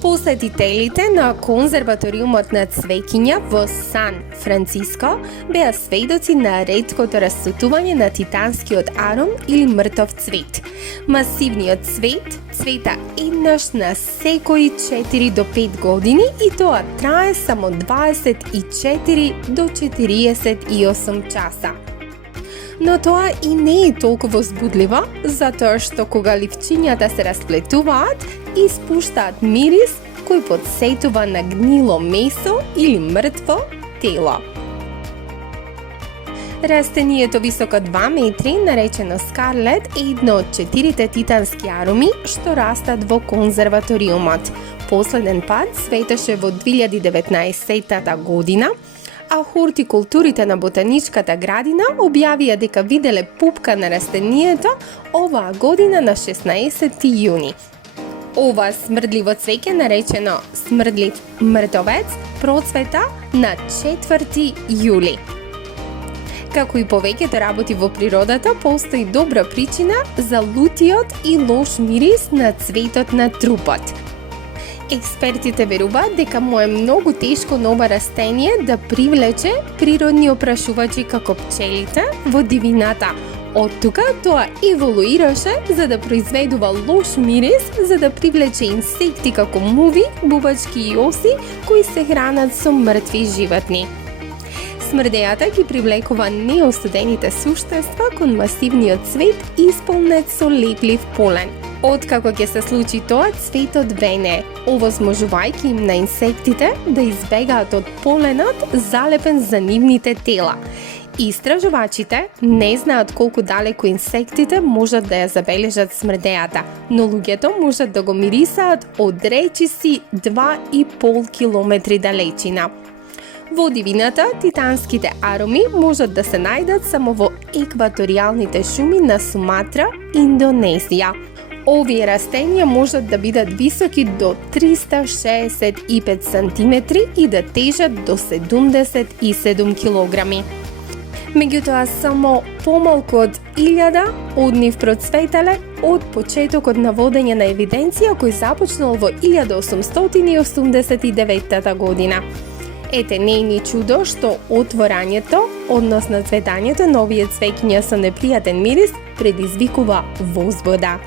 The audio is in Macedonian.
Посетителите на конзерваториумот на цвеќиња во Сан Франциско беа сведоци на реткото расцутување на титанскиот аром или мртов цвет. Масивниот цвет цвета еднаш на секои 4 до 5 години и тоа трае само 24 до 48 часа. Но тоа и не е толку возбудливо, затоа што кога ливчињата се расплетуваат, испуштаат мирис кој потсетува на гнило месо или мртво тело. Растението високо 2 метри, наречено скарлет, е едно од 4 титански ароми што растат во конзерваториумот. Последен пат светеше во 2019 година, а хортикултурите на ботаничката градина објавија дека виделе пупка на растението оваа година на 16 јуни. Ова смрдливо цвеќе, наречено смрдлив мртовец, процвета на 4 јули. Како и повеќето работи во природата, постои добра причина за лутиот и лош мирис на цветот на трупот. Експертите веруваат дека му е многу тешко на ова растение да привлече природни опрашувачи како пчелите во дивината. Од тука тоа еволуираше за да произведува лош мирис, за да привлече инсекти како муви, бубачки и оси кои се хранат со мртви животни. Смрдејата ги привлекува неостудените суштества кон масивниот цвет исполнет со леплив полен. Откако ќе се случи тоа, цветот вене, овозможувајќи им на инсектите да избегаат од поленот залепен за нивните тела. Истражувачите не знаат колку далеку инсектите можат да ја забележат смрдејата, но луѓето можат да го мирисаат од речиси 2,5 километри далечина. Во дивината, титанските ароми можат да се најдат само во екваторијалните шуми на Суматра, Индонезија. Овие растенија можат да бидат високи до 365 см и да тежат до 77 килограми. Меѓутоа, само помалку од 1000 од нив процветале од почетокот на водење на евиденција кој започнал во 1889 година. Ете, не е ни чудо што отворањето, односно цветањето на овие цвеќиња со непријатен мирис предизвикува возбуда.